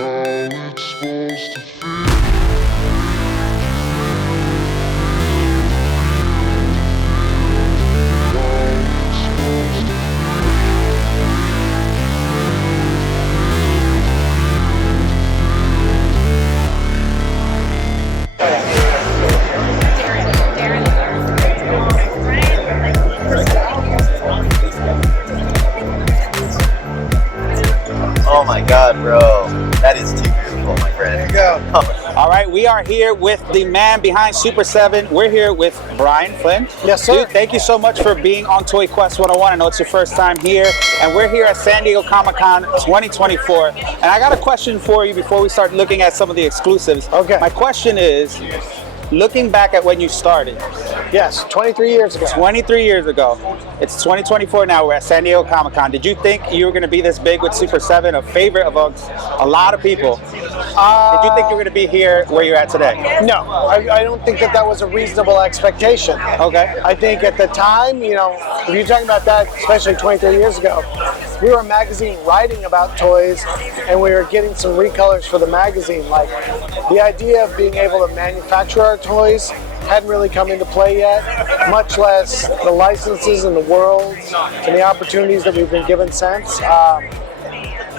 Oh my God, bro. That is too beautiful, my friend. There you go. All right, we are here with the man behind Super 7. We're here with Brian Flynn. Yes, sir. Dude, thank you so much for being on Toy Quest 101. I know it's your first time here, and we're here at San Diego Comic-Con 2024. And I got a question for you before we start looking at some of the exclusives. Okay. My question is, looking back at when you started, Yes, 23 years ago. 23 years ago, it's 2024 now, we're at San Diego Comic-Con. Did you think you were going to be this big with Super 7, a favorite amongst a lot of people? Did you think you were going to be here where you're at today? No, I don't think that was a reasonable expectation. Okay. I think at the time, you know, if you're talking about that, especially 23 years ago, we were a magazine writing about toys, and we were getting some recolors for the magazine. Like, the idea of being able to manufacture our toys hadn't really come into play yet, much less the licenses and the worlds and the opportunities that we've been given since.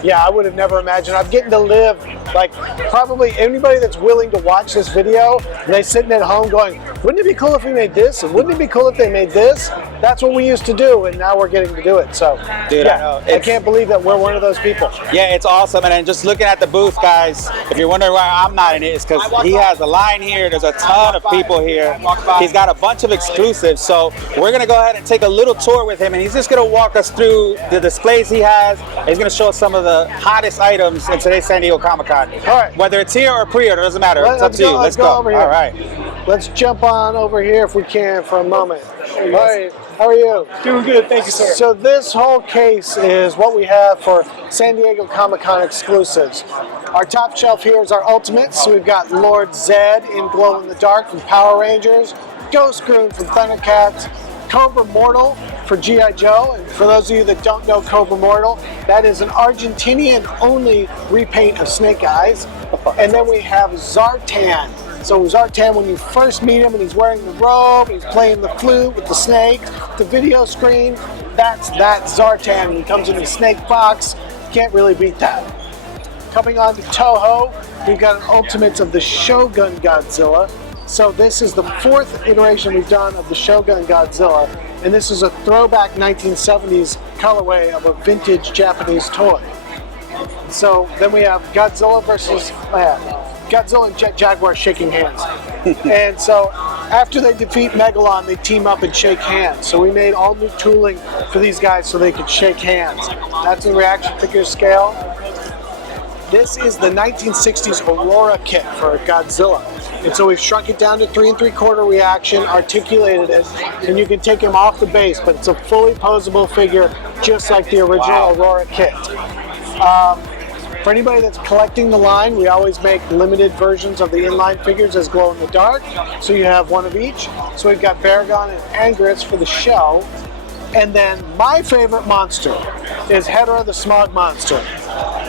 Yeah, I would have never imagined. I'm getting to live, like, probably anybody that's willing to watch this video, and they're sitting at home going, wouldn't it be cool if we made this? And wouldn't it be cool if they made this? That's what we used to do, and now we're getting to do it. So, Dude, yeah, I can't believe that we're one of those people. Yeah, it's awesome. And then just looking at the booth, guys, if you're wondering why I'm not in it, it's because he has a line here. There's a ton of people here. He's got a bunch of exclusives. So we're going to go ahead and take a little tour with him, and he's just going to walk us through the displays he has. He's going to show us some of the hottest items in today's San Diego Comic-Con. All right. Whether it's here or pre-order, doesn't matter. It's up to you. Let's go over here. All right. Let's jump on over here if we can for a moment. All right. How are you? Doing good, thank you, sir. So this whole case is what we have for San Diego Comic-Con exclusives. Our top shelf here is our Ultimates. So we've got Lord Zed in Glow in the Dark from Power Rangers, Ghost Groom from Thundercats, Cobra Mortal for G.I. Joe. And for those of you that don't know Cobra Mortal, that is an Argentinian-only repaint of Snake Eyes. And then we have Zartan. So Zartan, when you first meet him and he's wearing the robe, he's playing the flute with the snake, the video screen, that's that Zartan. He comes in a snake box. Can't really beat that. Coming on to Toho, we've got an Ultimates of the Shogun Godzilla. So this is the fourth iteration we've done of the Shogun Godzilla, and this is a throwback 1970s colorway of a vintage Japanese toy. So then we have Godzilla versus Godzilla and Jet Jaguar shaking hands. And so after they defeat Megalon, they team up and shake hands. So we made all new tooling for these guys so they could shake hands. That's in reaction figure scale. This is the 1960s Aurora kit for Godzilla. And so we've shrunk it down to 3 3/4 reaction, articulated it, and you can take him off the base, but it's a fully posable figure just like the original Aurora kit. For anybody that's collecting the line, we always make limited versions of the inline figures as glow in the dark, so you have one of each. So we've got Baragon and Anguirus for the show. And then my favorite monster is Hedorah the Smog Monster.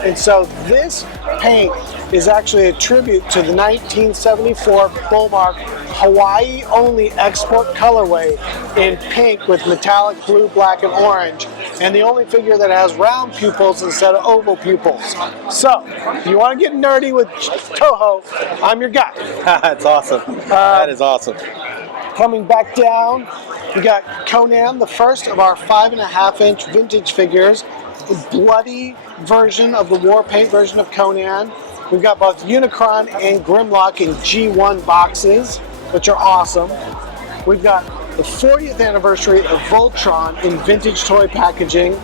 And so this paint is actually a tribute to the 1974 Bullmark Hawaii-only export colorway in pink with metallic blue, black, and orange. And the only figure that has round pupils instead of oval pupils. So, if you want to get nerdy with Toho, I'm your guy. That's awesome. That is awesome. Coming back down, we got Conan, the first of our 5.5-inch vintage figures, the bloody version of the war paint version of Conan. We've got both Unicron and Grimlock in G1 boxes, which are awesome. We've got the 40th anniversary of Voltron in vintage toy packaging,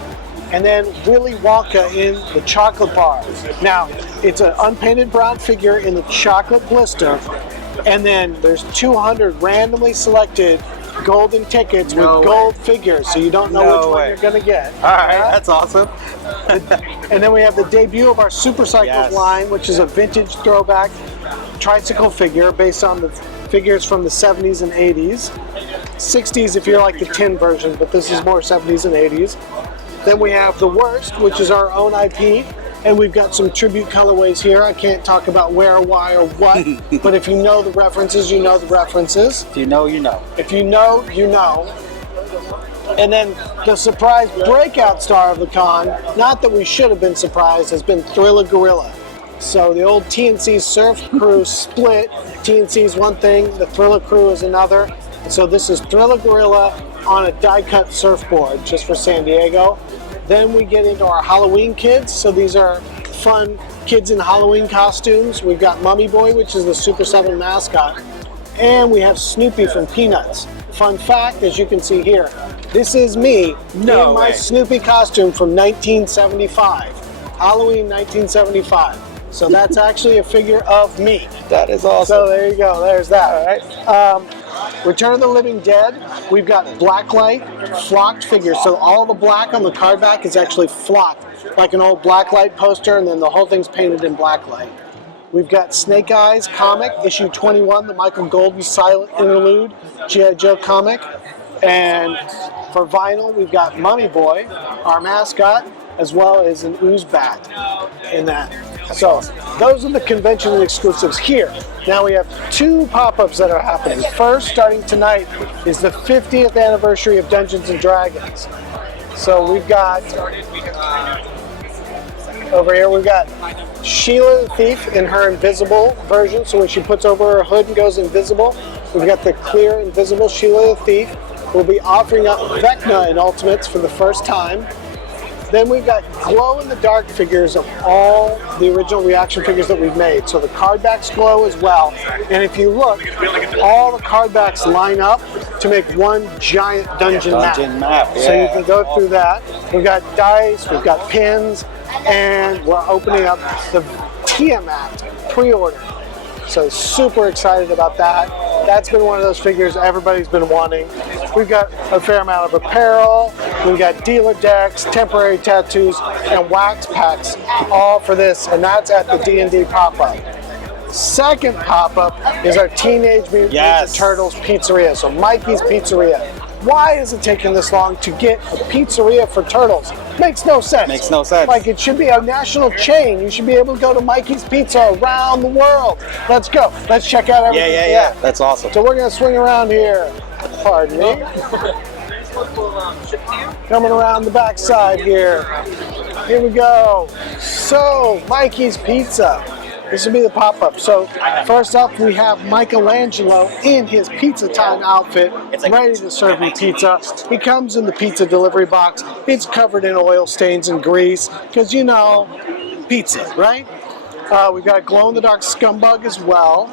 and then Willy Wonka in the chocolate bars. Now, it's an unpainted brown figure in the chocolate blister, and then there's 200 randomly selected golden tickets with gold figures, so you don't know which one you're going to get. All right, that's awesome. And then we have the debut of our Super Cycles line, which is a vintage throwback tricycle figure based on the figures from the 70s and 80s. 60s if you're like the tin version, but this is more 70s and 80s. Then we have The Worst, which is our own IP, And we've got some tribute colorways here. I can't talk about where, why, or what, but if you know the references, you know the references. If you know, you know. If you know, you know. And then the surprise breakout star of the con, not that we should have been surprised, has been Thriller Gorilla. So the old TNC Surf Crew split. TNC is one thing, the Thriller Crew is another. And so this is Thriller Gorilla on a die-cut surfboard, just for San Diego. Then we get into our Halloween kids. So these are fun kids in Halloween costumes. We've got Mummy Boy, which is the Super 7 mascot. And we have Snoopy from Peanuts. Fun fact, as you can see here, this is me in my Snoopy costume from 1975. Halloween 1975. So that's actually a figure of me. That is awesome. So there you go, there's that, all right? Return of the Living Dead, we've got blacklight, flocked figures. So all the black on the card back is actually flocked, like an old blacklight poster, and then the whole thing's painted in blacklight. We've got Snake Eyes comic, issue 21, the Michael Golden silent interlude, G.I. Joe comic. And for vinyl, we've got Mummy Boy, our mascot, as well as an ooze bat in that. So those are the convention exclusives here. Now we have 2 pop-ups that are happening. First, starting tonight, is the 50th anniversary of Dungeons and Dragons. So we've got, over here we've got Sheila the Thief in her invisible version. So when she puts over her hood and goes invisible, we've got the clear invisible Sheila the Thief. We'll be offering up Vecna in Ultimates for the first time. Then we've got glow-in-the-dark figures of all the original reaction figures that we've made. So the card backs glow as well. And if you look, all the card backs line up to make one giant dungeon map. Yeah. So you can go through that. We've got dice, we've got pins, and we're opening up the Tiamat pre-order. So super excited about that. That's been one of those figures everybody's been wanting. We've got a fair amount of apparel. We've got dealer decks, temporary tattoos, and wax packs, all for this, and that's at the D&D pop-up. Second pop-up is our Teenage Mutant Ninja Turtles pizzeria, so Mikey's Pizzeria. Why is it taking this long to get a pizzeria for turtles? Makes no sense. Makes no sense. Like, it should be a national chain. You should be able to go to Mikey's Pizza around the world. Let's go. Let's check out everything. Yeah. That's awesome. So we're going to swing around here. Pardon me. Coming around the backside here. Here we go. So, Mikey's Pizza. This will be the pop-up. So first up, we have Michelangelo in his pizza time outfit, ready to serve me pizza. He comes in the pizza delivery box. It's covered in oil stains and grease, because you know, pizza, right? We've got a glow-in-the-dark scumbug as well.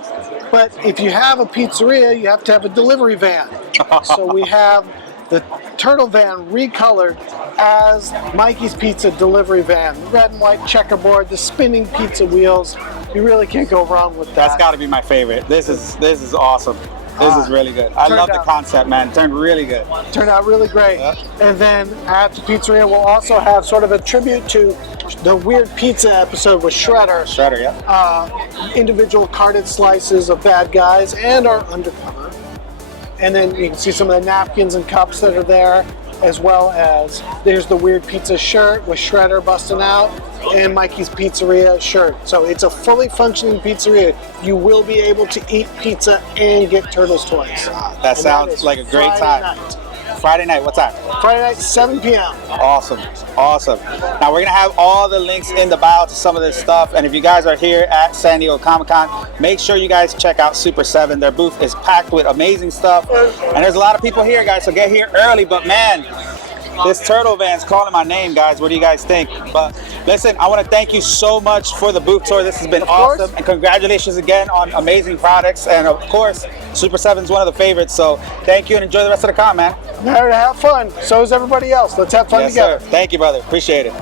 But if you have a pizzeria, you have to have a delivery van. So we have the turtle van recolored as Mikey's Pizza delivery van. Red and white checkerboard, the spinning pizza wheels. You really can't go wrong with that. That's got to be my favorite. This is awesome. This is really good. I love the concept, man. It turned really good. Turned out really great. Yep. And then at the pizzeria, we'll also have sort of a tribute to the Weird Pizza episode with Shredder. Shredder, yeah. Individual carded slices of bad guys and our undercover. And then you can see some of the napkins and cups that are there, as well as there's the Weird Pizza shirt with Shredder busting out and Mikey's Pizzeria shirt. So it's a fully functioning pizzeria. You will be able to eat pizza and get Turtles toys. That sounds like a great time. Friday night, what time? Friday night, 7 p.m. Awesome. Now we're gonna have all the links in the bio to some of this stuff, and if you guys are here at San Diego Comic-Con, make sure you guys check out Super 7. Their booth is packed with amazing stuff, and there's a lot of people here, guys, so get here early. But man, this turtle van's calling my name, guys. What do you guys think? But listen, I want to thank you so much for the booth tour. This has been awesome, and congratulations again on amazing products. And of course, Super 7 is one of the favorites. So thank you, and enjoy the rest of the con, man. There to have fun. So is everybody else. Let's have fun together. Sir. Thank you, brother. Appreciate it.